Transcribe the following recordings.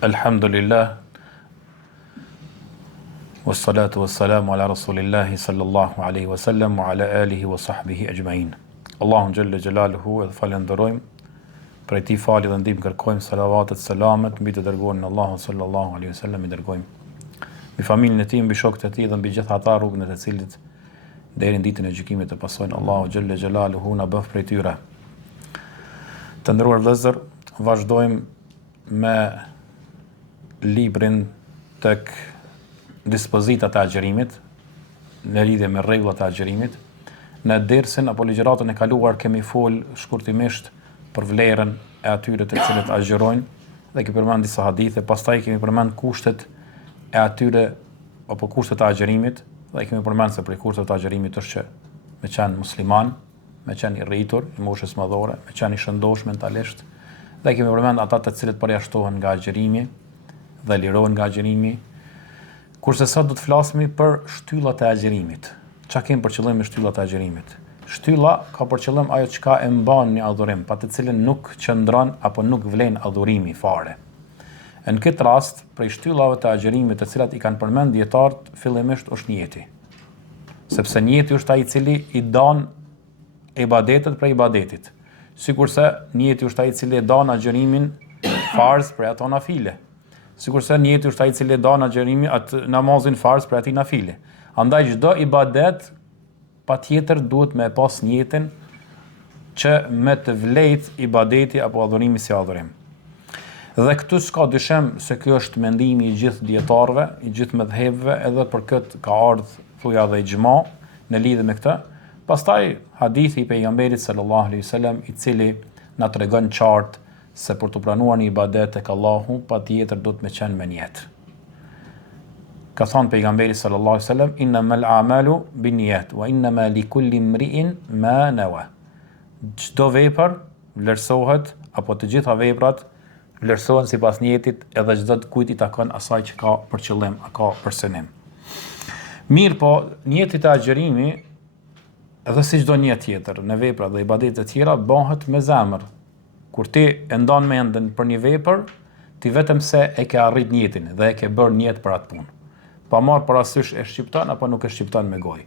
Alhamdulillah, wassalatu wassalamu ala rasulillahi sallallahu alaihi wasallam wa ala alihi wa sahbihi ajma'in. Allahun xhalla xjalaluhu edhe falenderojmë, prej tij falë dhe ndihmë kërkojmë, salavatet, selamet mbi të dërguarin Allahu sallallahu alaihi wasallam i dërgojmë. Mbi familjen e tij, mbi shokët e tij dhe mbi gjithë ata rrugën e të cilit deri në ditën e gjykimit të pasojnë. Allahu xhalla xjalaluhu na bëf prej tyre. Të nderuar vëllezër, vazhdojmë me librin tek dispozitat e agjerimit, në lidhje me rregullat e agjerimit. Në dersin apo ligjëratën e kaluar kemi fol shkurtimisht për vlerën e atyre të cilët agjerojnë dhe kemi përmend disa hadithe, pastaj kemi përmend kushtet e atyre apo kushtet e agjerimit dhe kemi përmend se prej kushtet e agjerimit është që me qenë musliman, me qenë i rritur, i moshës madhore, me qenë i shëndosh mentalisht, dhe kemi përmend ata të cilët përjashtohen nga agjerimi dhe lirohen nga agjerimi. Kurse sot do të flasmi për shtyllat e agjerimit. Çka kemi për qëllim me shtyllat e agjerimit? Shtylla ka për qëllim ajo çka e mban një adhurim, pa të cilën nuk qëndron apo nuk vlen adhurimi fare. Në këtë rast, prej shtyllave të agjerimit të cilat i kanë përmend dietarët, fillimisht është niyeti. Sepse niyeti është ai i cili i don ibadetet prej ibadetit. Sikurse niyeti është ai i cili e don agjerimin farz prej ato nafile. Sikurse niyeti është ai i cili e don agjerimin atë namazin farz prej atij nafile. Andaj çdo ibadet patjetër duhet me pas niyetin që me të vlejt ibadeti apo adhurimi si adhurim. Dhe këtu s'ka dyshim se ky është mendimi i gjithë dietarëve, i gjithë mëdhëve, edhe për këtë ka ardhur thuja dhe ixhma në lidhje me këtë. Pastaj hadithi i pejgamberit sallallahu alaihi wasallam i cili na tregon qartë se për të pranuar një ibadet tek Allahu patjetër do të me qenë me niyet. Ka thënë pejgamberi sallallahu alaihi wasallam innamal a'malu binniyat wa innama likulli imri'in ma nawa. Çdo vepër vlerësohet apo të gjitha veprat vlerësohen sipas niyetit, edhe çdo kujt i takon asaj që ka për qëllim, ka për synim. Mirë po, niyeti i agjerimi, edhe si çdo niyet tjetër, në vepra dhe ibadete të tjera bëhet me zemër. Kur ti e ndon mendën për një vepër, ti vetëm se e ke arrit niyetin dhe e ke bërë niyet për atë punë. Pa marrë parasysh e shqipton apo nuk e shqipton me gojë.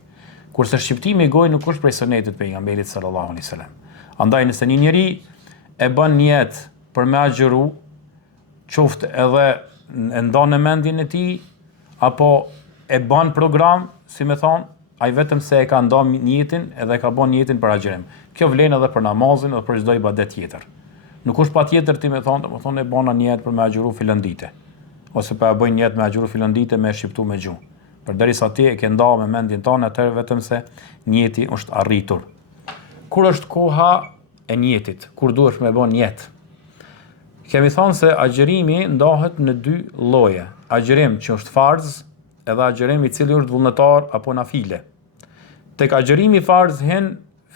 Kurse shqiptimi i gojë nuk është prej sunetit pejgamberit sallallahu alaihi wasallam. Andaj nëse një njeri e bën niyet për me agjëru, qoftë edhe e ndon në mendjen e tij apo e bën program, si më thon, ai vetëm se e ka ndonë niyetin edhe e ka bën niyetin për agjërim. Kjo vlen edhe për namazin edhe për çdo ibadet tjetër. Nuk është patjetër ti më thon e bëna niyet për me agjëru filan dite, ose pa bëj niyet me agjëru filan dite me shqiptu me gjuhë. Përderisa ti e ke ndarë me mendjen tonë, atëherë vetëm se niyeti është arritur. Kur është koha e niyetit? Kur duhet me bën niyet? Kemi thënë se agjërimi ndahet në dy lloje. Agjërim që është farz edhe agjërim i cili është vullnetar apo nafile. Tek agjërimi farz hen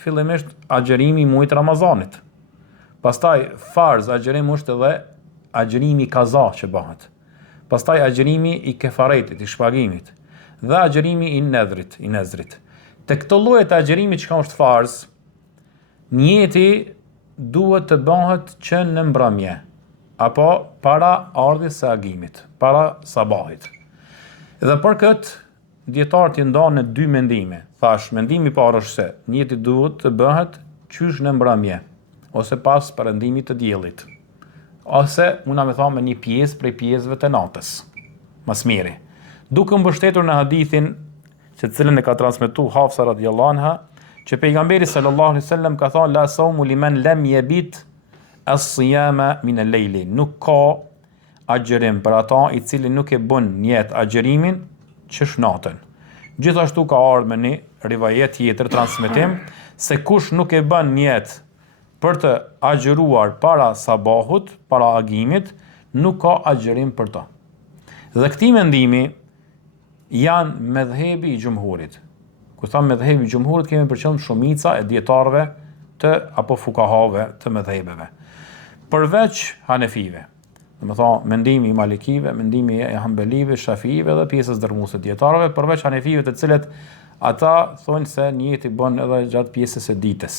fillimisht agjërimi i muajit Ramazanit. Pastaj farz agjërim është edhe agjërimi kaza që bëhet. Pastaj agjërimi i kefaretit, i shpagimit, dhe agjërimi i nezrit. Tek këto lloje të agjërimit që është farz, niyeti duhet të bëhet që në mbrëmje, apo para ardhjes së agimit, para sabahit. Dhe për këtë dietarët i ndanë në dy mendime. Thash, mendimi i parë është se niyeti duhet të bëhet qysh në mbrëmje, ose pas perëndimit të diellit, ose mund me thonë me një pjesë prej pjesëve të natës, mas miri. Duke mbështetur në hadithin që cilën e ka transmetuar Hafsa radhiyallahu anha, që pejgamberi sallallahu alaihi wasallam ka thënë la sawmu liman lam yabit as-siyama min al-layli. Nuk ka agjërim për ata i cili nuk e bën niyet agjërimin çesh natën. Gjithashtu ka ardhur me një rivajet tjetër transmetim se kush nuk e bën niyet për të agjëruar para sabahut, para agimit, nuk ka agjërim për to. Dhe këti mendimi janë medhhebi i xhumhurit. Kur tham medhhebi i xhumhurit, kemi për qëllim shumica e dietarëve të apo fukahave të medhhebeve. Përveç hanefive. Domethënë mendimi i malikive, mendimi i hambelive, shafiive dhe pjesës dërmuese të dietarëve, përveç hanefive të cilët ata thonë se niyeti bën edhe gjatë pjesës së ditës.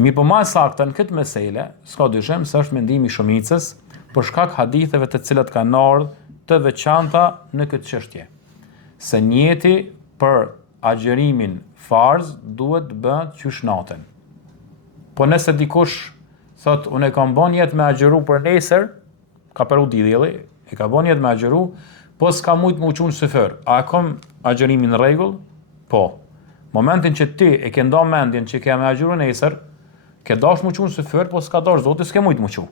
Mirë po më saktë në këtë mesele, s'ka dyshim se është mendimi i shumicës, për shkak haditheve të cilat kanë ardhur të veçanta në këtë çështje. Se njeti për agjërimin farz duhet të bëhet qysh natën. Po nëse dikush thot unë e kam bën jetë me agjëru për nesër, ka peru dielli, e ka bën jetë me agjëru, po s'ka mujt më uqun syfër. A kam agjërimin në rregull? Po. Momentin që ti e ke nda mendjen që ke me agjëru nesër, ke dash më uqun syfër, po s'ka dash Zoti s'ke mujt më uqu.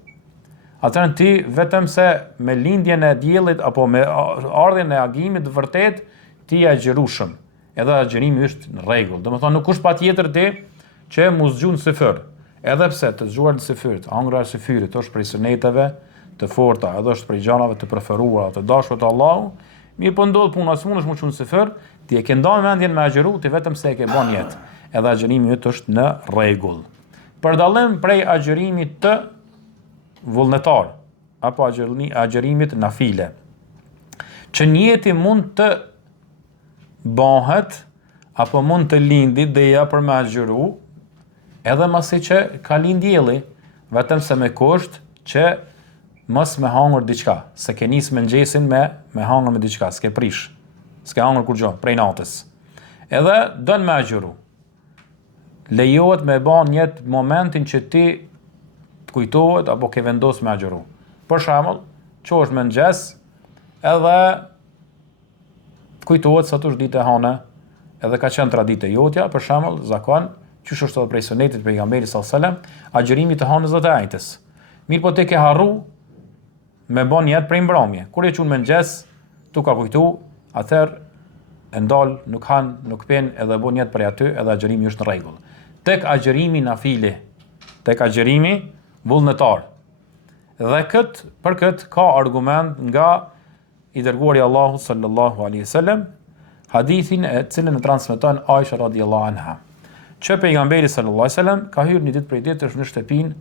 Atëherë ti vetëm se me lindjen e diellit apo me ardhjen e agimit të vërtet ti je agjërushëm. Edhe agjërimi është në rregull. Domethënë nuk është patjetër ti që mu zgjun syfër. Edhe pse të zgjuar në syfyr, hangra e syfyrit është prej suneteve të forta, edhe është prej gjanave të preferuara, të dashura të Allahut, mirë po ndodh puna smunesh më çun syfyr, ti e ke ndarë mendjen me agjëru, ti vetëm se e ke bën jetë. Edhe agjërimi yt është në rregull. Për dallim prej agjërimit të vullnetar apo agjërimit nafile, që njeti mund të bëhet apo mund të lindi ideja për me agjëru, edhe masi që ka lind dielli, vetëm se me kusht që mos me hangër diçka, se ke nis mëngjesin me hangër me diçka, s'ke prish, s'ke hangër kur gjo, prej natës. Edhe dën me agjëru. Lejohet me ba njët momentin që ti të kujtohet apo ke vendos me agjëru. Për shembull, qosh me mëngjes, edhe të kujtohet sa të është ditë e hane, edhe ka qenë traditë e jotja, për shembull, zakon, qysh është edhe prej sunetit pejgamberit sallallahu alajhi wasallam, agjërimi të hanës dhe të ajtës. Mirë po ti ke harru me bën jetë prej mbrëmje. Kur e qun mëngjes, tu ka kujtu, atëherë e ndal, nuk han, nuk pen, edhe bën jetë prej aty, edhe agjërimi është në rregull. Tek agjërimi nafile, tek agjërimi vullnetar. Dhe për këtë ka argument nga i dërguari Allahu sallallahu alaihi wasallam, hadithin e cilën e transmeton Aisha radhiyallahu anha, që pejgamberi sallallahu alaihi wasallam ka hyrë një ditë prej ditësh në shtëpinë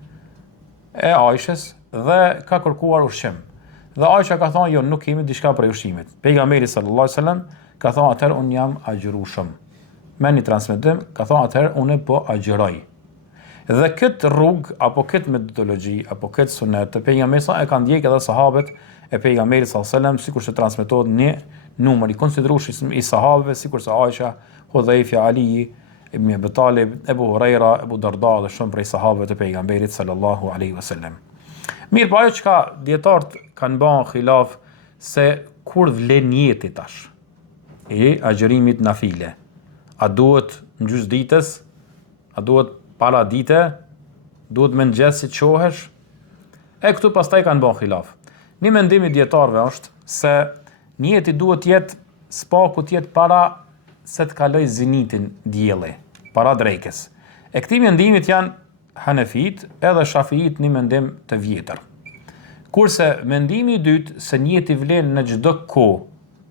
e Aishës dhe ka kërkuar ushqim. Dhe Aisha ka thënë, jo, nuk kemi diçka për ushqimit. Pejgamberi sallallahu alaihi wasallam ka thënë, atëherë un jam agjërueshëm. Me një transmetim ka thënë, atëherë unë po agjëroj. Dhe këtë rrugë apo këtë metodologji apo këtë sunet të pejgamberit e kanë ndjekë edhe sahabët e pejgamberit sallallahu alaihi wasallam, sikur se transmetohet një numër i konsiderueshëm i sahabëve, sikur se Aisha, Hudhaifa, Ali ibn Abi Talib, Ebu Huraira, Ebu Darda dhe shumë prej sahabëve të pejgamberit sallallahu alaihi wasallam. Mirë, po ajo çka dietarët kanë bën xhilaf se kur vlen jeti tash e agjërimit nafile. A duhet në gjys ditës? A duhet para dite? Duhet mëngjes si qohesh? E këtu pastaj kanë bën xhilaf. Një mendim i dietarëve është se njeti duhet jetë spaku të jetë para se të kaloj zenitin dielli, para drekës. E këtij mendimit janë Hanefit edhe Shafiit një mendim të vjetër. Kurse mendimi i dytë se njeti vlen në çdo kohë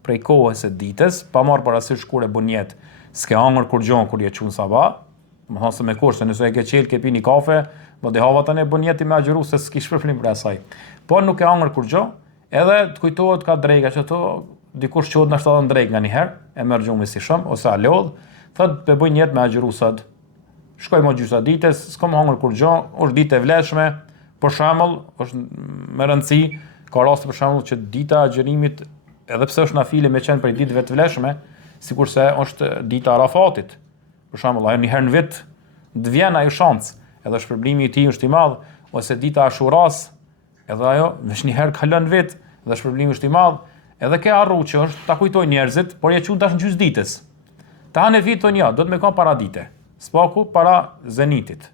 prej kohës së ditës, pa marrë parasysh kur e bën jetë, s'ke hangër kur gjon kur je çun sabah, më thonë se me kurse nëse e ke qel ke pi një kafe, do dhe hava tani bën jeti me agjëru se s'kish përflim për asaj. Po nuk e hangër kur gjon, edhe të kujtohet ka dreka që ato dikush qohet në 70 drejk nga një herë, e merr gjumi si shumë, ose a lodh, thot pe bëj jetë me agjëru sot. Shkoj më gjysa ditës, s'kam hangër kur gjon, është ditë e vlefshme, për shembull, është me rëndësi, ka raste për shembull që dita e agjërimit, edhe pse është nafile me qenë për ditëve të vlefshme, sikurse është dita e Arafatit. Për shembull, ajo një herë në vit të vjen ajo shans, edhe shpërblimi i tij është i madh, ose dita e Ashuras, edhe ajo veç një herë kalon në vit, dhe shpërblimi është i madh, edhe ke harru që është ta kujtoj njerëzit, por je qun tash në gjys ditës. Ta Hanefit thonë ja, do të më ka para dite. Spaku para zenitit.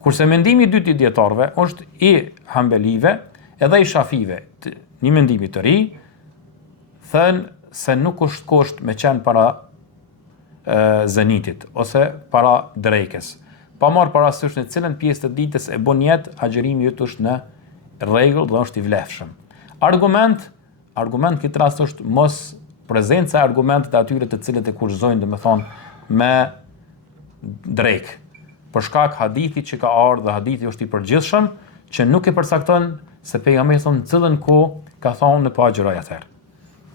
Kurse mendimi i dytë i dietarëve është i Hambelive edhe i Shafive, një mendim i të ri, thënë se nuk është kusht me qenë para zenitit ose para drekës. Pa marrë parasysh në cilën pjesë të ditës e bën jetë, agjërimi yt është në rregull dhe është i vlefshëm. Argument këtë rast është mos prezenca e argumentet e atyre të cilët e kurrëzojnë, domethënë me drek. Për shkak hadithit që ka ardhur dhe hadithi është i përgjithshëm, që nuk e përcakton se pejgamberi thonë në cilën kohë ka thonë në pa agjëroj atëherë.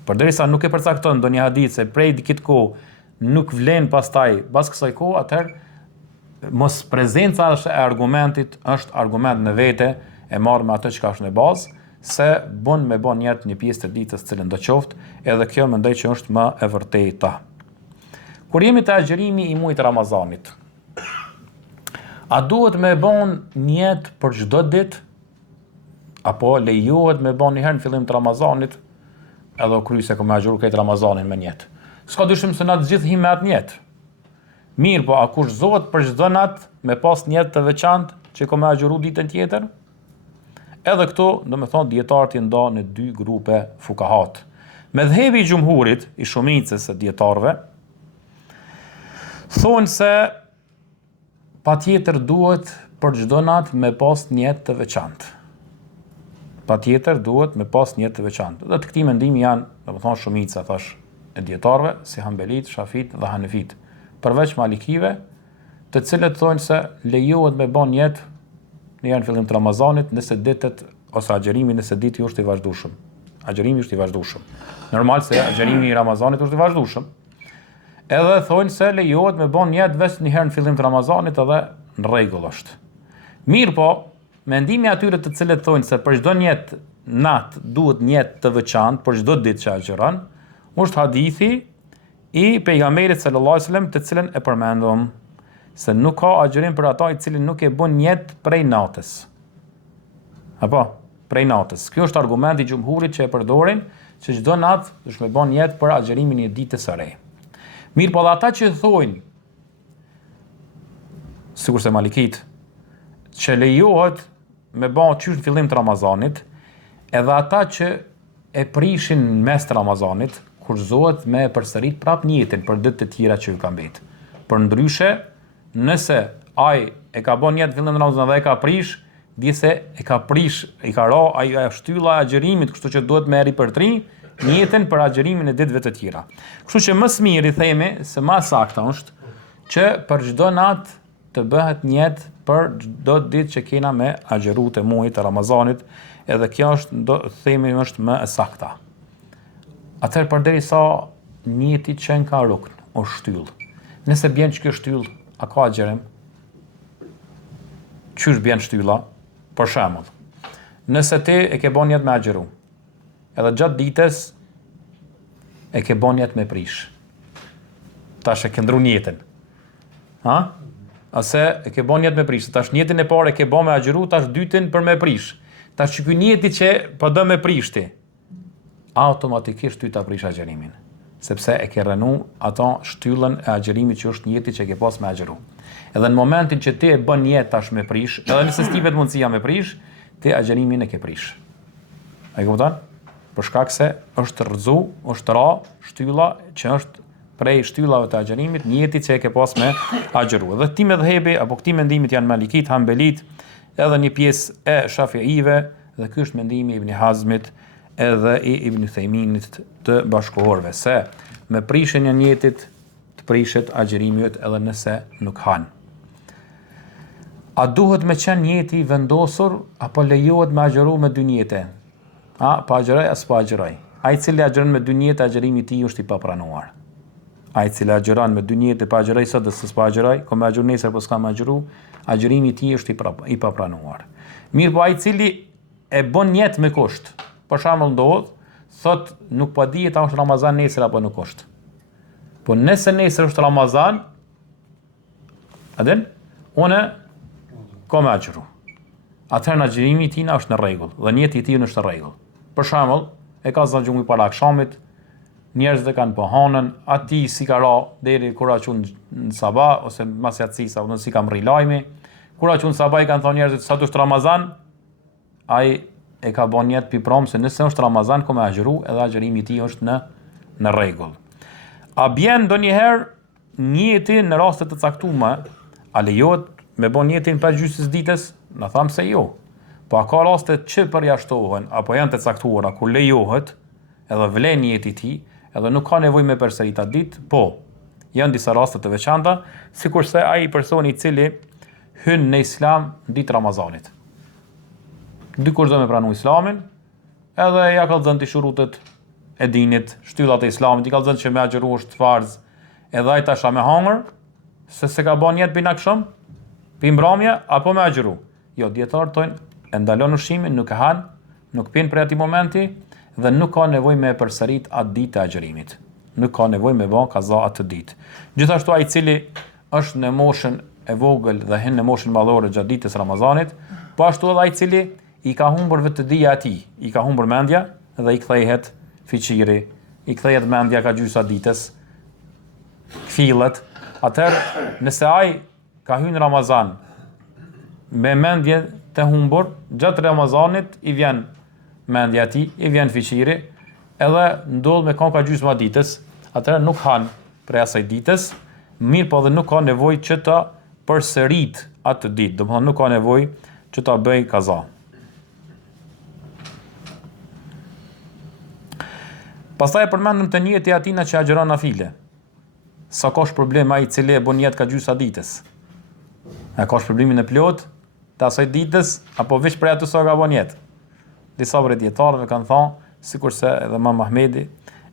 Përderisa nuk e përcakton ndonjë hadith se prej dikit kohë nuk vlen pastaj pas kësaj kohë, atëherë mos prezenca e argumentit është argument në vete, e marr me atë që ka është në bazë, se bën me bën jetë një pjesë të ditës cilën do qoftë, edhe kjo mendoj që është më e vërteta. Kur jemi te agjërimi i muajit Ramazanit, a duhet me bën një jetë për çdo ditë, apo lejohet me bën një herë në fillim të Ramazanit, edhe kryse ku me agjëru këtë Ramazanin me njetë. S'ka dyshim se na të gjithë him me atë njetë. Mirë, po a kushtohet për çdo natë me pas një jetë të veçantë që ka me agjëru ditën tjetër? Edhe këto, domethënë dietarët i ndan në dy grupe fukahat. Medhhebi i xhumhurit, i shumicës së dietarëve, thonë se patjetër duhet për çdo natë me pas një jetë të veçantë. Patjetër duhet me pas një jetë të veçantë. Dhe të këtij mendimi janë, domethënë shumica thash e dietarëve, si Hanbelit, Shafit dhe Hanefit, përveç Malikive, të cilët thonë se lejohet me bën jetë në fillim të Ramazanit nëse ditët ose agjërimi nëse diti është i vazhdueshëm. Agjërimi është i vazhdueshëm. Normal se agjërimi i Ramazanit është i vazhdueshëm. Edhe thonë se lejohet me bën jetë vetëm një herë në fillim të Ramazanit edhe në rregull është. Mirë po, mendimi atyre të cilët thonë se për çdo jetë natë duhet një jetë të veçantë për çdo ditë që agjëron, është hadithi i pejgamberit sallallahu alajhi wasallam të cilën e përmendëm, se nuk ka agjërim për ata i cilin nuk e bën jetë prej natës. Apo, prej natës. Kjo është argumenti i xhumhurit që e përdorin, që çdo natë është me bën jetë për agjërimin e ditës së re. Mirë, po ata që thonë, sikurse Malikit, që lejohet me bën qysh në fillim të Ramazanit, edhe ata që e prishin në mes të Ramazanit, kurzohet me përsërit prap njëtin për ditë të tjera që ju ka mbet. Për ndryshe, nëse ai e ka bën jetë fillim të Ramazanit dhe e ka prish, di se e ka prish, i ka ra ai shtylla e agjërimit, kështu që duhet me ripërtri njëtin për agjërimin e ditëve të tjera. Kështu që më së miri themi se më saktë është që për çdo natë të bëhet një jetë për çdo ditë që kena me agjëru të muajit të Ramazanit, edhe kjo është themi është më e sakta. Atëherë përderisa njëti qenë ka rukn, o shtyll. Nëse bjen që kjo shtyll, a ka agjërim? Qysh bjen shtylla? Për shembull, nëse ti e ke bën jetë me agjëru, edhe gjatë ditës e ke bën jetë me prish. Tash e ke ndru njëtin. Ha? Ase e ke bën jetë me prish. Tash njëtin e parë e ke bën me agjëru, tash dytin për me prish. Tash që ky njëti që po do me prish ti, automatikisht ty ta prish agjërimin, sepse e ke rënu ato shtyllën e agjërimit që është njëti që ke pas me agjëru. Edhe në momentin që ti e bën jetë tash me prish, edhe nëse s'ti vetë mundësia me prish, ti agjërimin e ke prish. A i kupton? Për shkak se është rrëzu, është ra shtylla që është prej shtyllave të agjërimit, njëti që e ke pas me agjëru. Edhe këti medhhebi apo këti mendimit janë Malikit, Hanbelit, edhe një pjesë e Shafiive, dhe ky është mendimi i Ibn Hazmit edhe i Ibn Thejminit të bashkohorëve, se me prishjen e njëtit të prishet agjërimi edhe nëse nuk han. A duhet me qenë njëti vendosur, apo lejohet me agjëru me dy njete? A, pa agjëroj, as pa agjëroj. A i cili agjëron me dy njete, agjërimi ti është i papranuar. A i cili agjëron me dy njete, pa agjëroj sot dhe s'pa agjëroj, ko me agjëru nesër, po s'ka me agjëru, agjërimi ti është i papranuar. Mirë, po a i cili e bën jetë me kusht, për shembull ndodh, thot nuk po dihet a është Ramazan nesër apo nuk është. Po nëse nesër është Ramazan, unë ka me agjëru. Atëherë agjërimi i tij është në rregull dhe njeti i tij është në rregull. Për shembull, e ka zgjuar para akşamit, njerëzit e kanë pohanën, aty si ka ra deri kur aq në sabah ose mas yatsis apo si ka mri lajmi. Kur aq në sabah i kanë thonë njerëzit sa është Ramazan, ai e ka bën jetë piprom se nëse është Ramazan ka me agjëru, edhe agjërimi i tij është në rregull. A bjen ndonjëherë njeti në raste të caktuara, a lejohet me bën jetin pa gjysmës ditës? Na tham se jo. Po a ka raste që përjashtohen apo janë të caktuara ku lejohet, edhe vlen jeti i tij, edhe nuk ka nevojë me përsërit atë ditë? Po. Janë disa raste të veçanta, sikurse ai personi i cili hyn në Islam ditë Ramazanit. Dikush do me pranu Islamin, edhe ja ka lëzën të shurutet e dinit, shtyllat e Islamit, i ka lëzën që me agjëru është farz, edhe ai tasha me hangër, se ka bën jetë bin akşam, pi mbrëmje apo me agjëru. Jo, dietarët thonë, e ndalon ushimin, nuk e han, nuk pinë për atij momenti dhe nuk ka nevojë me përsërit atë ditë të agjërimit. Nuk ka nevojë me bë kaza atë ditë. Gjithashtu ai i cili është në moshën e vogël dhe hyn në moshën madhore gjatë ditës Ramazanit, po ashtu edhe ai i cili i ka humbur vetëdia e tij, i ka humbur mendja dhe i kthehet fiqiri, i kthehet mendja ka gjysa ditës, kfillet. Atëherë, nëse ai ka hyrë Ramazan me mendje të humbur, gjatë Ramazanit i vjen mendja e tij, i vjen fiqiri, edhe ndodh me ka gjysma ditës, atëherë nuk han prej asaj ditës, mirë po dhe nuk ka nevojë që ta përsërit atë ditë, domethënë nuk ka nevojë që ta bëj kaza. Pastaj përmendëm të njëjtë atina që agjeron nafile. Sa ka problem ai i cili e bën jetë ka gjysa ditës? A ka problemin e plot të asaj ditës apo veç për atë sa ka bën jetë? Disa prej dietarëve kanë thënë, sikurse edhe Imam Ahmedi,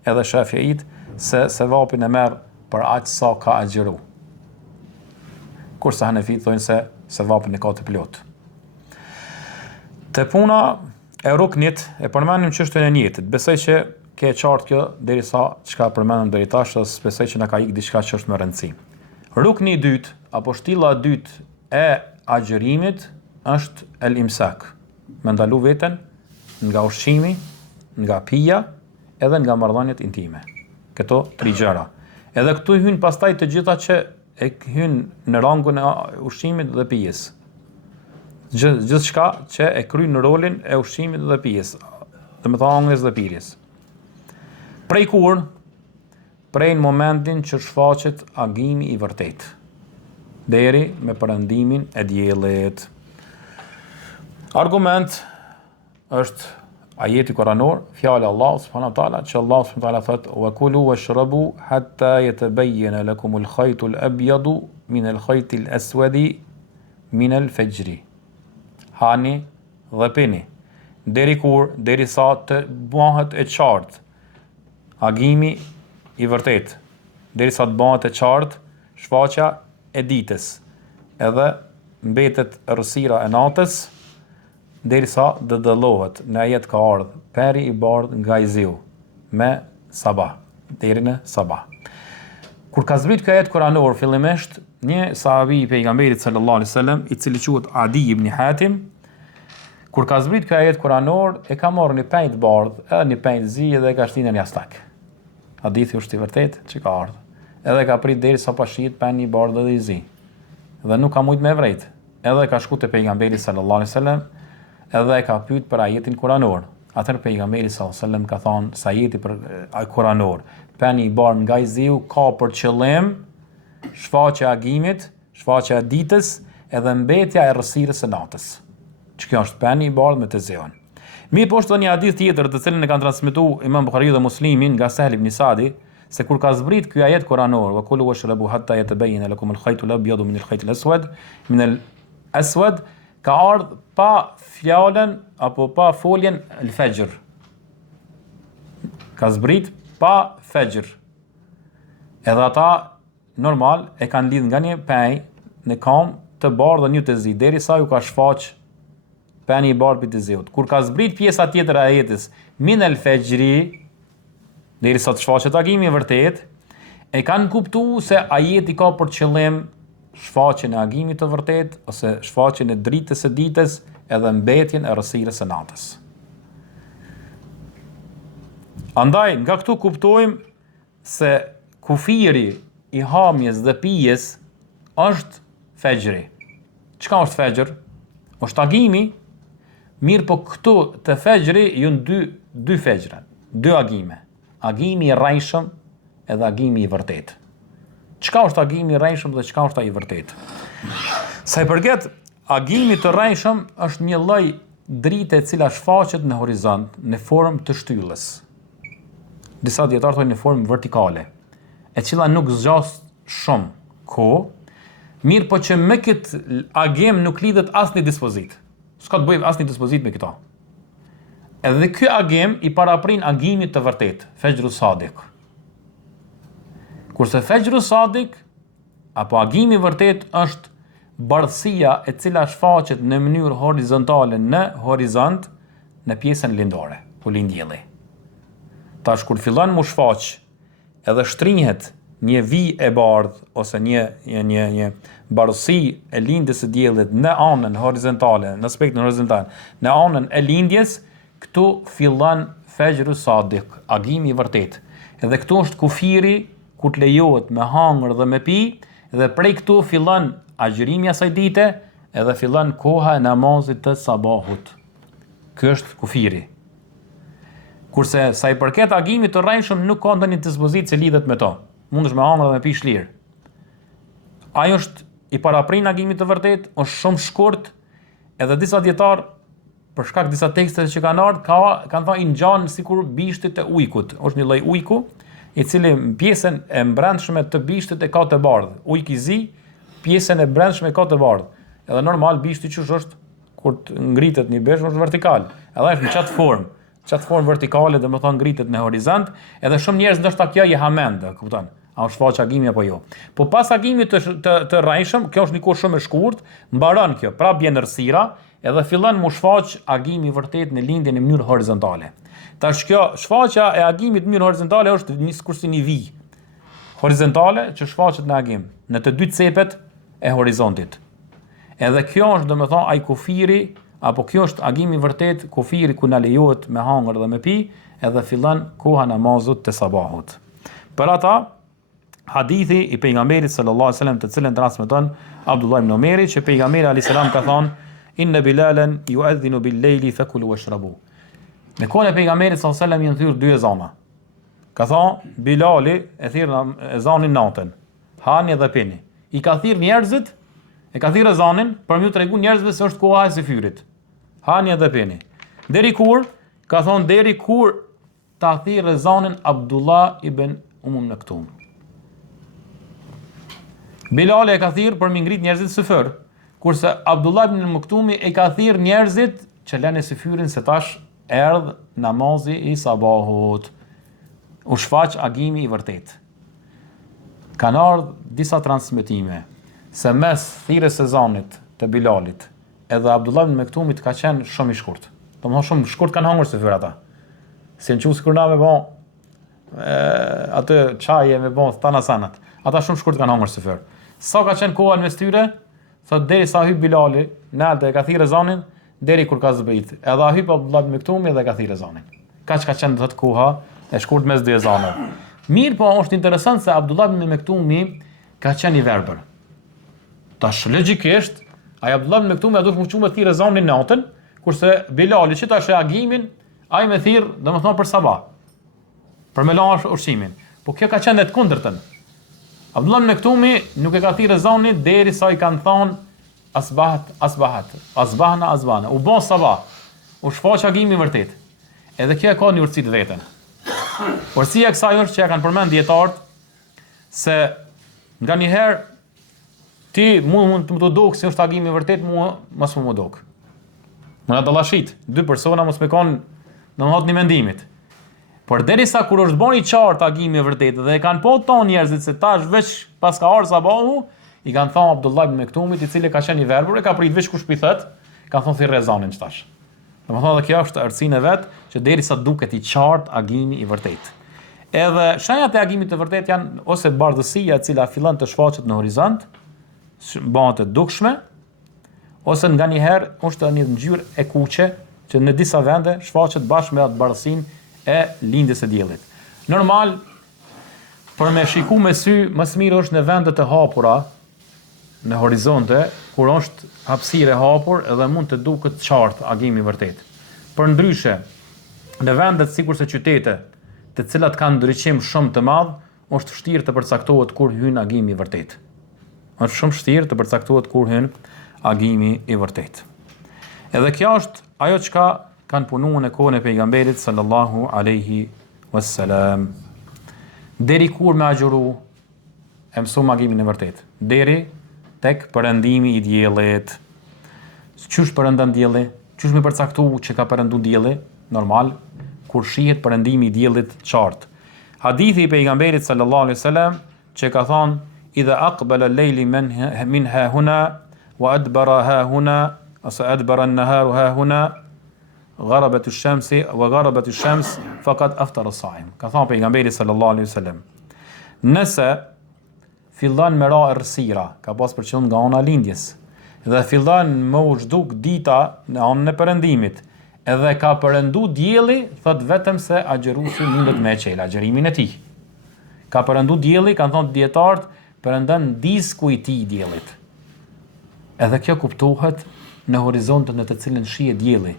edhe Shafi'it, se sevapin e merr për aq sa ka agjëru. Kurse Hanefit thonë se sevapin e ka të plot. Te puna e ruknit e përmendim çështën e niyetit. Besoj që ke qartë kjo derisa çka përmendëm deri tash, besoj që na ka ikë diçka që është më rëndësi. Rukni i dytë apo shtilla e dytë e agjërimit është el imsak. Me ndalu veten nga ushqimi, nga pija, edhe nga marrëdhëniet intime. Këto tri gjëra. Edhe këtu hyn pastaj të gjitha që e hyn në rangun e ushqimit dhe pijes. Gjithçka që e kryen rolin e ushqimit dhe pijes, domethënë hëngrës dhe pirjes. Prej kur? Prej në momentin që shfaqet agimi i vërtet, deri me perëndimin e diellit. Argument është ajeti kuranor, fjala Allah subhanahu wa taala, që Allah subhanahu wa taala thotë: "Wa kulu washrabu hatta yatabayyana lakum al-khaytu al-abyadu min al-khayti al-aswadi min al-fajri." Hani dhe pini. Deri kur? Derisa të bëhet e qartë agimi i vërtet, derisa të bëhet e qartë shfaqja e ditës, edhe mbetet errësira e natës, derisa të dëllohet në ajet ka ardhur peri i bardh nga i ziu me sabah, deri në sabah. Kur ka zbrit ky ajet kuranor fillimisht, një sahabi i pejgamberit sallallahu alaihi wasallam, i cili quhet Adi ibn Hatim, kur ka zbrit ky ajet kuranor, e ka marrë një pejt bardh, edhe një pejt zi dhe e ka shtinë në jastak. Hadithi është i vërtet që ka ardhur. Edhe ka prit derisa pa shit pejt një bardh dhe i zi. Dhe nuk ka mujt me vrejt. Edhe ka shku te pejgamberi sallallahu alaihi wasallam, edhe e ka pyet për ajetin kuranor. Atëherë pejgamberi sallallahu alaihi wasallam ka thonë se ajeti për kuranor, peni i bardh nga i ziu ka për qëllim shfaqja e agimit, shfaqja e ditës, edhe mbetja e errësirës së natës. Që kjo është peni i bardh me të ziun. Mirë po është një hadith tjetër të cilin e kanë transmetuar Imam Buhariu dhe Muslimi nga Sahl ibn Sa'di, se kur ka zbrit ky ajet kuranor, wa kulu washrabu hatta yatabayyana lakum al-khaytu al-abyadu min al-khayti al-aswad min al-aswad, ka ardhur pa fjalën apo pa foljen al-fajr. Ka zbrit pa fajr. Edhe ata normal e kanë lidh nga një pej në kam të bardhë dhe një të zi, derisa ju ka shfaq peni i bardh të ziut. Kur ka zbrit pjesa tjetër e ajetit min al-fajri, derisa të shfaqet agimi i vërtet, e kanë kuptuar se ajeti ka për qëllim shfaqjen e agimit të vërtet ose shfaqjen e dritës së ditës edhe mbetjen e errësirës së natës. Andaj nga këtu kuptojmë se kufiri i hamjes dhe pijes është fajri. Çka është fajr? Është agimi. Mirë po këtu të fajri janë dy fajra, dy agime. Agimi i rrejshëm edhe agimi i vërtet. Çka është agimi i rrejshëm dhe çka është ai i vërtet? Sa i përket agimit të rrejshëm, është një lloj drite e cila shfaqet në horizont në formë të shtyllës. Disa dietarë thonë në formë vertikale, e cila nuk zgjas shumë kohë, mirë po që me këtë agim nuk lidhet asnjë dispozit. S'ka të bëjë asnjë dispozit me këto. Edhe ky agim i paraprin agimit të vërtet, fajru sadik. Kurse fajru sadik, apo agimi i vërtet është bardhësia e cila shfaqet në mënyrë horizontale në horizont, në pjesën lindore, ku lind dielli. Tash kur fillon mu shfaq, edhe shtrihet një vijë e bardhë ose një bardhësi e lindjes së diellit në anën horizontale, në aspektin horizontal, në anën e lindjes, këtu fillon fejru sadiq, agimi i vërtet. Edhe këtu është kufiri ku të lejohet me hangër dhe me pi, dhe prej këtu fillon agjërimi asaj dite, edhe fillon koha e namazit të sabahut. Ky është kufiri. Kurse sa i përket agimit të rrejshëm nuk ka ndonjë dispozitë që lidhet me to. Mundesh me hangër dhe me pi shlirë. Ajo është i paraprin agimit të vërtet, është shumë shkurt, edhe disa dietar për shkak disa teksteve që kanë ardhur, kanë thënë i ngjan sikur bishtit e ujkut. Është një lloj ujku, i cili pjesën e brendshme të bishtit e ka të bardhë. Ujk i zi, pjesën e brendshme ka të bardhë. Edhe normal bishti qysh është kur ngritet një besh është vertikal. Edhe është në çat formë vertikale, domethënë ngritet në horizont, edhe shumë njerëz ndoshta kjo i hamend, kupton? A është shfaq agimi apo jo? Po pas agimit të rrajshëm, kjo është një kohë shumë e shkurt, mbaron kjo, pra bjen errësira, edhe fillon mu shfaq agimi vërtet në lindje në mënyrë horizontale. Tash kjo shfaqja e agimit në mënyrë horizontale është kursi një vijë horizontale që shfaqet në agim, në të dy cepet e horizontit. Edhe kjo është domethënë ai kufiri, apo kjo është agimi vërtet, kufiri ku na lejohet me hangër dhe me pi, edhe fillon koha namazut të sabahut. Për ata, hadithi i pejgamberit sallallahu alaihi wasallam të cilën transmeton Abdullah ibn Omeri, që pejgamberi alayhis salam ka thënë: "Inna Bilalan yu'adhdhinu bil-layli fakulu washrabu." Në kohën e pejgamberit sallallahu alaihi wasallam janë thyrë dy ezana. Ka thënë Bilali e thirr ezanin natën. Hani dhe pini. I ka thirr njerëzit, e ka thirr ezanin për m'ju tregu njerëzve se është koha e syfyrit. Hani dhe pini. Deri kur? Ka thënë deri kur ta thirr ezanin Abdullah ibn Maktum. Bilali e ka thirr për mi ngrit njerëzit syfër, kurse Abdullah ibn Maktumi e ka thirr njerëzit që lënë syfyrin se tash erdh namazi i sabahut. U shfaq agimi i vërtet. Kanë ardhur disa transmetime se mes thirrjes së ezanit të Bilalit edhe Abdullah ibn Maktumit ka qenë shumë i shkurt. Domethënë shumë shkurt kanë hangur syfyr ata. Si në qusë kur na me bon atë qaje me bon tanasanat. Ata shumë shkurt kanë hangur syfyr. Sa ka qenë koha mes tyre, thot deri sa hyp Bilali, nalte e ka thirrë ezanin deri kur ka zbrit. Edhe hyp Abdullah ibn Maktumi dhe ka thirrë ezanin. Kaç ka qenë thot koha e shkurt mes dy ezanëve. Mirë, po është interesant se Abdullah ibn Maktumi ka qenë i verbër. Tash logjikisht, ai Abdullah ibn Maktumi do të fuqë me thirrë ezanin natën, kurse Bilali që tash e agimin, ai me thirr, domethënë për sabah. Për me lanë ushqimin. Po kjo ka qenë të kundërtën. Abdullah ibn Maktumi nuk e ka thirrë ezanin derisa i kanë thonë asbahna. U bën sabah. U shfaq agimi vërtet. Edhe kjo e ka një urtësi të vetën. Urtësia e kësaj është që ja kanë përmend dietarët se nganjëherë ti mund të më duk se është agimi vërtet, mua mos më duk. Më dallashit, dy persona mos me kanë domethënë një mendimit. Por derisa kur është bën i qartë agimi vërtet dhe e kanë po ton njerëzit se tash veç pas ka ardhur sabahu, i kanë thënë Abdullah ibn Maktumit, i cili ka qenë i verbër, e ka prit veç kush pi thot, kanë thënë thirr ezanin çtash. Domethënë kjo është arsinë e vet që derisa duket i qartë agimi i vërtet. Edhe shenjat e agimit të vërtet janë ose bardhësia e cila fillon të shfaqet në horizont, bëhet e dukshme, ose nganjëherë është një ngjyrë e kuqe që në disa vende shfaqet bashkë me atë bardhësinë e lindjes së diellit. Normal, për me shiku me sy, më së miri është në vende të hapura, në horizonte, kur është hapësirë e hapur edhe mund të duket qartë agimi vërtet. Për ndryshe, në vendet sikurse qytete, të cilat kanë ndryqim shumë të madh, është vështirë të përcaktohet kur hyn agimi i vërtet. Është shumë vështirë të përcaktohet kur hyn agimi i vërtet. Edhe kjo është ajo çka kanë punuar në kohën e pejgamberit sallallahu alaihi wasallam. Deri kur me agjëru e mësojmë agimin e vërtet. Deri tek perëndimi i diellit. Çysh perëndon dielli? Çysh me përcaktu që ka perëndu dielli? Normal, kur shihet perëndimi i diellit qartë. Hadithi i pejgamberit sallallahu alaihi wasallam që ka thonë: "Idha aqbala al-layli min ha huna wa adbara ha huna, ose adbara an-naharu ha huna, gharabat ash-shamsi wa gharabat ash-shams faqad aftara as-sa'im. Ka thënë pejgamberi sallallahu alaihi wasallam. Nëse fillon me ra errësira, ka pas për qëllim nga ana lindjes, dhe fillon me u zhduk dita në anën e perëndimit, edhe ka perëndu dielli, thot vetëm se agjëruesi mundet me qel agjërimin e tij. Ka perëndu dielli, kanë thënë dietarët, perëndon disku i tij diellit. Edhe kjo kuptohet në horizontin në të cilën shihet dielli.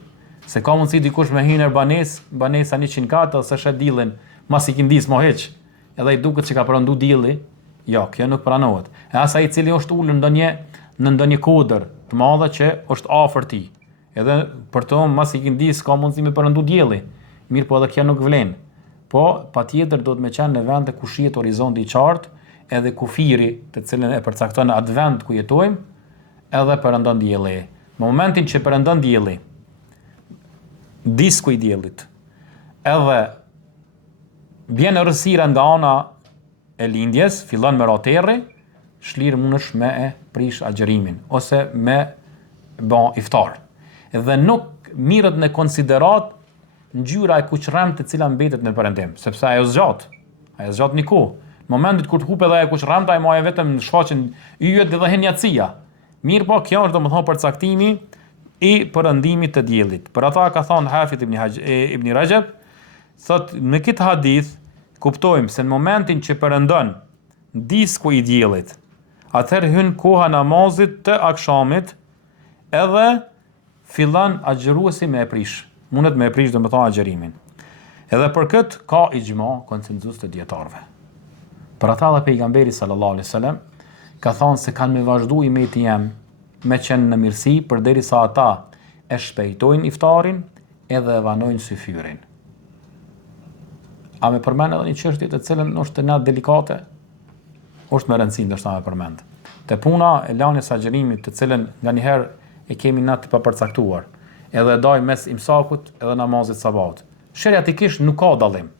Se ka mundësi dikush me hynë banesa 100 kat ose shet diellin, mas i kindis mo hiç. Edhe i duket që ka perëndu dielli, jo, kjo nuk pranohet. E as ai i cili është ulur në ndonjë kodër të madhe që është afër tij. Edhe për të mas i kindis ka mundësi me perëndu dielli. Mirë, po edhe kjo nuk vlen. Po patjetër do të më qenë në vende ku shihet horizonti i qartë, edhe kufiri, të cilën e përcakton atë vend ku jetojmë, edhe perëndon dielli. Në momentin që perëndon dielli, disku i diellit, edhe vjen errësira nga ana e lindjes, fillon me roterri, shlirë mundesh me e prish agjërimin ose me bën iftar. Dhe nuk mirët në konsiderat ngjyra e kuqrem të cila mbetet në perëndim, sepse ajo zgjat një kohë. Në momentin kur të hupe edhe ajo kuqremta, ai moje vetëm në shfaqen yjet dhe henjatësia. Mirë, po kjo është domethënë përcaktimi i perëndimit të diellit. Për ata ka thënë Hafidh ibn Rajab, thot me këtë hadith kuptojmë se në momentin që perëndon disku i diellit, atëherë hyn koha namazit të akşamit, edhe fillon agjëruesi me e prish. Mundet me e prish domethënë agjërimin. Edhe për këtë ka ixhma konsenzus të dietarëve. Për ata dhe pejgamberi sallallahu alaihi wasallam ka thënë se kanë me vazhdu i meti jam me qenë në mirësi përderisa ata e shpejtojnë iftarin edhe e vanojnë syfyrin. A me përmend edhe një çështje të cilën është na delikate, është me rëndësi ndoshta me përmend. Te puna e lanjes agjërimit, të cilën nganjëherë e kemi na të papërcaktuar, edhe daj mes imsakut edhe namazit sabahut. Sheriatikisht nuk ka dallim.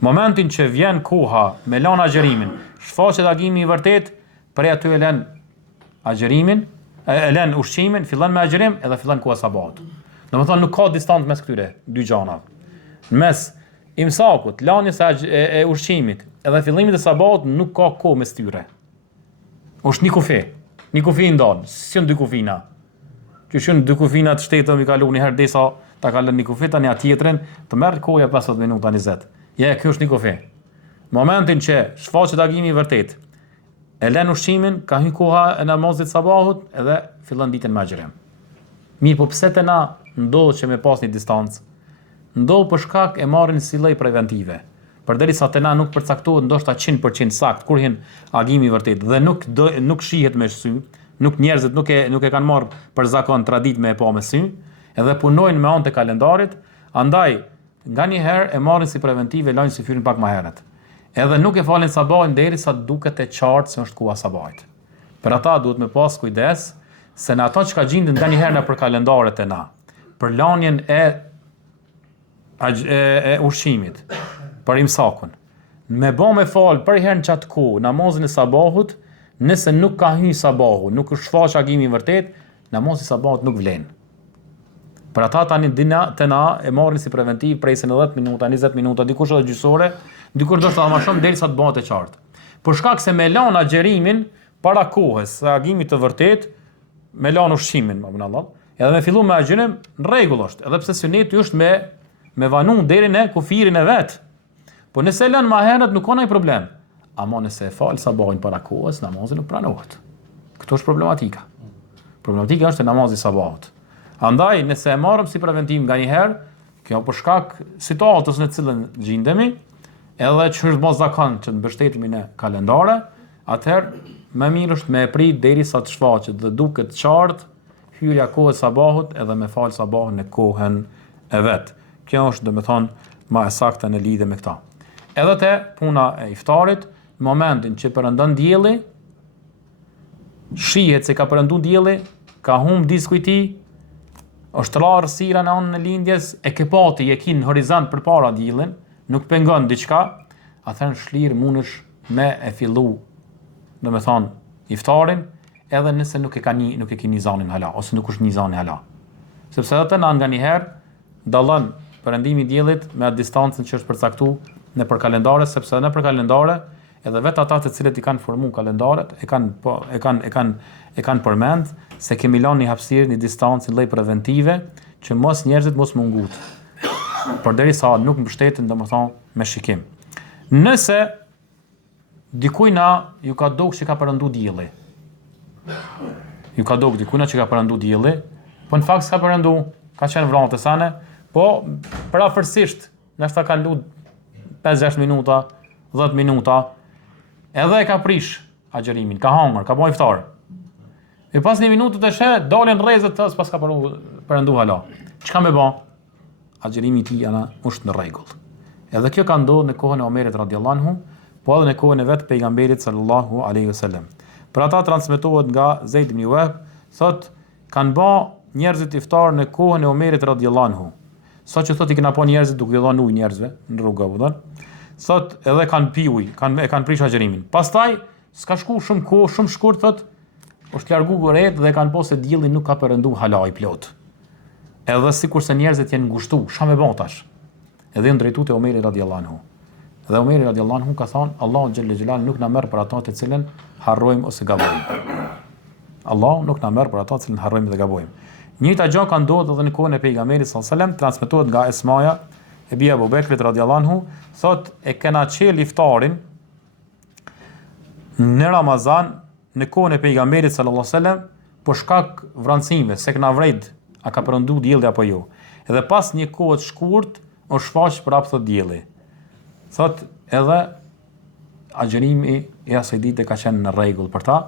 Momentin që vjen koha me lan agjërimin, shfaqet agimi i vërtet, prej aty e lën agjërimin, e lën ushqimin, fillon me agjërim edhe fillon koha sabahut. Domethënë nuk ka distancë mes këtyre dy gjanave. Mes imsakut, lanjes e ushqimit edhe fillimit të sabahut nuk ka kohë mes tyre. Është një kufi ndon, si dy kufina. Që shën dy kufina të shtetëm i kalu një herë desa ta kalon një kufi tani atjetrin, të merr kohë 15 minuta 20. Ja, kjo është një kufi. Momentin që shfaqet agimi i vërtet, e lën ushqimin, ka hyrë koha e namazit sabahut edhe fillon ditën me agjërim. Mirë, po pse te na ndodh që me pas një distancë? Ndodh për shkak e marrin si lloj preventive. Përderisa te na nuk përcaktohet ndoshta 100% sakt kur hyn agimi i vërtet dhe nuk shihet me sy, nuk njerëzit nuk e kanë marrë për zakon tradit me e pa me sy, edhe punojnë me anë të kalendarit, andaj nganjëherë e marrin si preventive lajnë syfyrin pak më herët. Edhe nuk e falin sabahin derisa duket e qartë se është koha sabahit. Për ata duhet me pas kujdes se në ato që ka gjindin nganjëherë në për kalendaret e na, për lanjen e ushqimit, për imsakun, me ba me fal për herë në qatë kohë namazin e sabahut, nëse nuk ka hyrë sabahu, nuk është shfaq agimi i vërtet, namazi i sabahut nuk vlen. Për ata tani të na e marrin si preventiv presin 10 minuta, 20 minuta, dikush edhe gjysore, dikush do të më shumë derisa të bëhet e qartë. Për shkak se me lan agjërimin para kohës së agimit të vërtet, me lan ushqimin, edhe me fillu me agjërim, në rregull është, edhe pse suneti është me vanu deri në kufirin e vet. Po nëse lën më herët nuk ka ndonjë problem. Ama nëse e fal sabahin para kohës, namazi nuk pranohet. Këto është problematika. Problematika është namazi i sabahut. Andaj, nëse e marrëm si preventiv nganjëherë, kjo për shkak situatës në cilën gjindemi, edhe që është mos zakon që të mbështetemi në kalendare, atëherë më mirë është me e prit derisa të shfaqet dhe duket qartë hyrja kohës sabahut edhe me fal sabahun në kohën e vet. Kjo është domethënë më e saktë në lidhje me këtë. Edhe te puna e iftarit, në momentin që perëndon dielli, shihet se ka perënduar dielli, ka humb disku i tij, është rarë sira në anën e lindjes, e ke pati e kin horizont përpara diellin, nuk pengon diçka, atëherë shlirë mundesh me e fillu, domethënë iftarin, edhe nëse nuk e ke nizanin hala ose nuk është nizani hala. Sepse edhe na nganjëherë dallon perëndimi i diellit me atë distancën që është përcaktuar nëpër kalendare, sepse nëpër kalendare edhe vetë ata të cilët i kanë formuar kalendaret e kanë përmend se kemi lënë një hapësirë, një distancë, një lloj preventive që mos njerëzit mos mungut. Përderisa nuk mbështeten domethënë me shikim. Nëse dikujna ju ka dogë që ka përëndu dielli. Ju ka dogë dikujna që ka përëndu dielli, po në fakt s'ka përëndu, ka qenë vranë të sane, po parafërsisht, nështë ka lu 5-6 minuta, 10 minuta, edhe e ka prish agjerimin, ka hangër, ka bojë iftar. E pas një minutë të shë, dalin rrezet të pas ka përëndu hala. Çka me ba? Agjerimi ti jana është në rregull. Edhe kjo ka ndodhur në kohën e Omerit radhiyallahu anhu, po edhe në kohën e vet pejgamberit sallallahu alaihi wasallam. Për ata transmetohet nga Zeid ibn Wahb, thot kanë bë njerëzit iftar në kohën e Omerit radhiyallahu anhu. Saqë thot i kena pa njerëzit duke i dhënë ujë njerëzve në rrugë, apo thot edhe kanë pi ujë, kanë prish agjerimin. Pastaj s'ka shku shumë kohë, shumë shkurt thot, është largu goret dhe kanë pasë se dielli nuk ka përëndu hala i plot. Edhe sikur se njerëzit janë ngushtu, çka me bën tash? Edhe janë drejtu te Omeri radhiyallahu anhu. Dhe Omeri radhiyallahu anhu ka thonë, Allahu xhelle xhelal nuk na merr për ata të cilën harrojmë ose gabojmë. Allahu nuk na merr për ata të cilën harrojmë dhe gabojmë. Njëjta gjë ka ndodhur edhe në kohën e pejgamberit sallallahu alajhi wasallam, transmetohet nga Esmaja e bija Abu Bekrit radhiyallahu anhu, thotë e kena çel iftarin në Ramazan në kohën e pejgamberit sallallahu alajhi wasallam për shkak vranësime, se kena vrejt a ka përëndu dielli apo jo. Edhe pas një kohë të shkurt, o shfaq prapë thot dielli. Thot edhe agjerimi e asaj dite ka qenë në rregull për ta,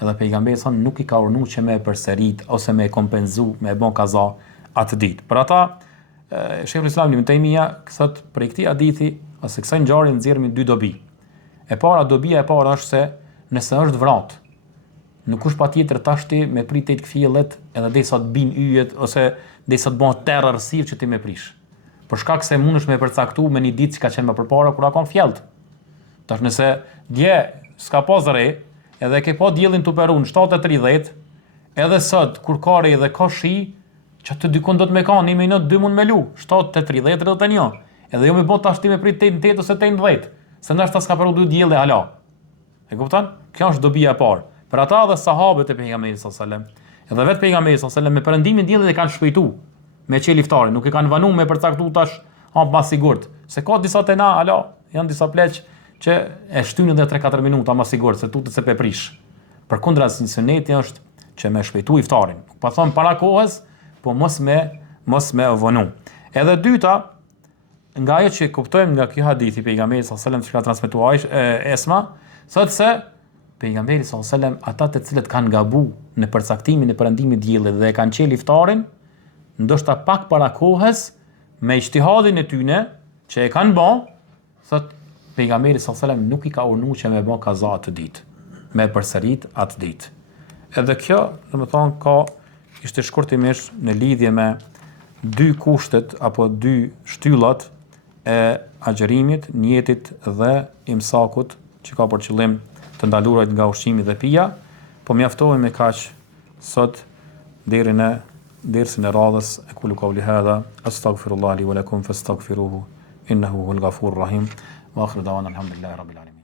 edhe pejgamberi thonë nuk i ka urnuar që me e përsërit ose me e kompenzu, me e bën kaza atë ditë. Për ata Sheikhul Islam Ibn Taymija thot për këtij hadithi ose kësaj ngjarje nxjerrim dy dobi. E para, dobia e parë është se nëse është vrat, nuk është patjetër tashti me prit tek fjellet edhe derisa të bin yjet ose derisa të bëhet terrorësir që ti me prish. Për shkak se mundesh me përcaktu me një ditë që ka qenë më përpara kur ka fjellët. Tash nëse dje s'ka pas re, edhe ke pa diellin të perun 7:30, edhe sot kur ka re dhe ka shi, që të dikon do të me ka 1 minutë 2 mund me lu, 7:30 31. Edhe jo me bën tash ti me prit 8 ose 18, se ndoshta s'ka perun dy dielli hala. E kupton? Kjo është dobia e parë. Për ata dhe sahabët e pejgamberit sallallahu alajhi wasallam, edhe vetë pejgamberi sallallahu alajhi wasallam me perëndimin e diellit e kanë shpejtuar me çel iftarin, nuk e kanë vanu me përcaktuar tash hap ma sigurt. Se ka disa të na, alo, janë disa pleq që e shtynin edhe 3-4 minuta ma sigurt se tutet se pe prish. Përkundra suneti është që me shpejtu iftarin. Pa thon para kohës, po mos me vonu. Edhe dyta, nga ajo që kuptojmë nga ky hadith i pejgamberit sallallahu alajhi wasallam që ka transmetuar Esma, thotë se pejgamberi sallallahu alajhi wasallam ata të cilët kanë gabu në përcaktimin e perëndimit diellit dhe e kanë qel iftarin, ndoshta pak para kohës me ijtihadin e tyne që e kanë bën, thot pejgamberi sallallahu alajhi wasallam nuk i ka urnuar që me bën kaza atë ditë, me përsërit atë ditë. Edhe kjo, domethënë, ka ishte shkurtimisht në lidhje me dy kushtet apo dy shtyllat e agjerimit, njetit dhe imsakut që ka për qëllim të ndaluarit nga ushqimi dhe pija, po mjaftohemi me kaq sot deri në dersin e radhës. Aqulu qawli hadha astaghfirullahi li wa lakum fastaghfiruhu innahu huwal ghafurur rahim wa akhiru da'wana alhamdulillahi rabbil alamin.